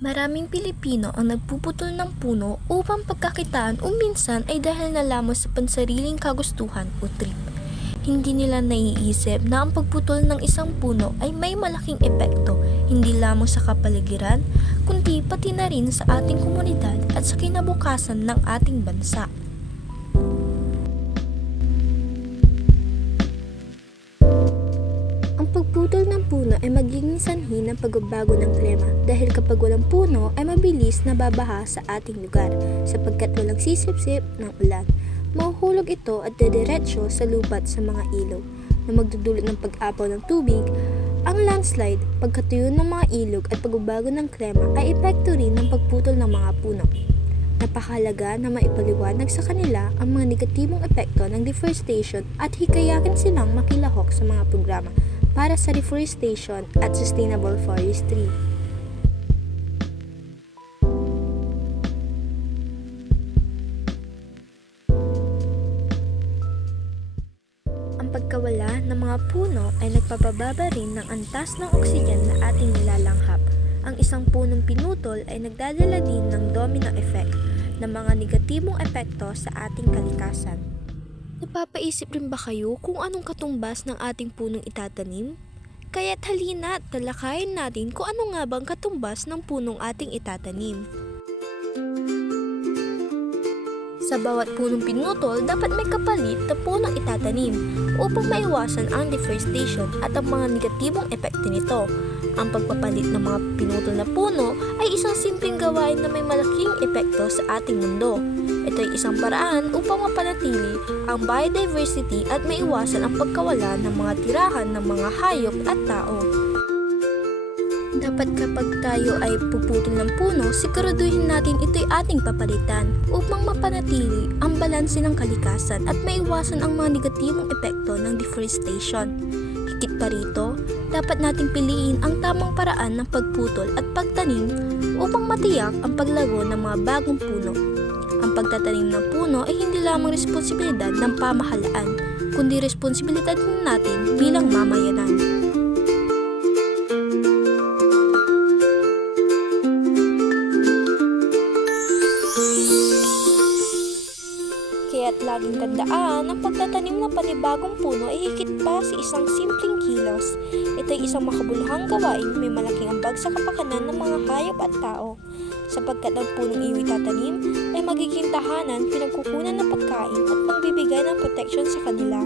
Maraming Pilipino ang nagpuputol ng puno upang pagkakitaan o minsan ay dahil na lamang sa pansariling kagustuhan o trip. Hindi nila naiisip na ang pagputol ng isang puno ay may malaking epekto hindi lamang sa kapaligiran, kundi pati na rin sa ating komunidad at sa kinabukasan ng ating bansa. Pagputol ng puno ay magiging sanhi ng pagbabago ng klima dahil kapag walang puno ay mabilis na babaha sa ating lugar sapagkat walang sisip-sip ng ulan. Mahuhulog ito at dediretso sa lupat sa mga ilog na magdudulot ng pag-apaw ng tubig. Ang landslide, pagkatuyo ng mga ilog at pagbabago ng klima ay epekto rin ng pagputol ng mga puno. Napakahalaga na maipaliwanag sa kanila ang mga negatibong epekto ng deforestation at hikayakin silang makilahok sa mga programa para sa reforestation at sustainable forestry. Ang pagkawala ng mga puno ay nagpapababa rin ng antas ng oksigen na ating nilalanghap. Ang isang punong pinutol ay nagdadala din ng domino effect ng mga negatibong epekto sa ating kalikasan. Napapaisip rin ba kayo kung anong katumbas ng ating punong itatanim? Kaya't halina at talakayin natin kung ano nga bang katumbas ng punong ating itatanim. Sa bawat punong pinutol, dapat may kapalit na punong itatanim upang maiwasan ang deforestation at ang mga negatibong epekto nito. Ang pagpapalit ng mga pinutol na puno ay isang simpleng gawain na may malaking epekto sa ating mundo. Ito ay isang paraan upang mapanatili ang biodiversity at maiwasan ang pagkawala ng mga tirahan ng mga hayop at tao. Dapat kapag tayo ay puputol ng puno, siguraduhin natin ito'y ating papalitan upang mapanatili ang balanse ng kalikasan at maiwasan ang mga negatibong epekto ng deforestation. Higit pa rito, dapat nating piliin ang tamang paraan ng pagputol at pagtanim upang matiyak ang paglago ng mga bagong puno. Ang pagtatanim ng puno ay hindi lamang responsibilidad ng pamahalaan, kundi responsibilidad din natin bilang mamayanan. Laging tandaan, ang pagtatanim ng panibagong puno ay higit pa sa isang simpleng kilos. Ito ay isang makabuluhang gawain may malaking ambag sa kapakanan ng mga hayop at tao. Sapagkat ang punong iwi tatanim ay magiging tahanan, pinagkukunan ng pagkain at magbibigay ng proteksyon sa kanila.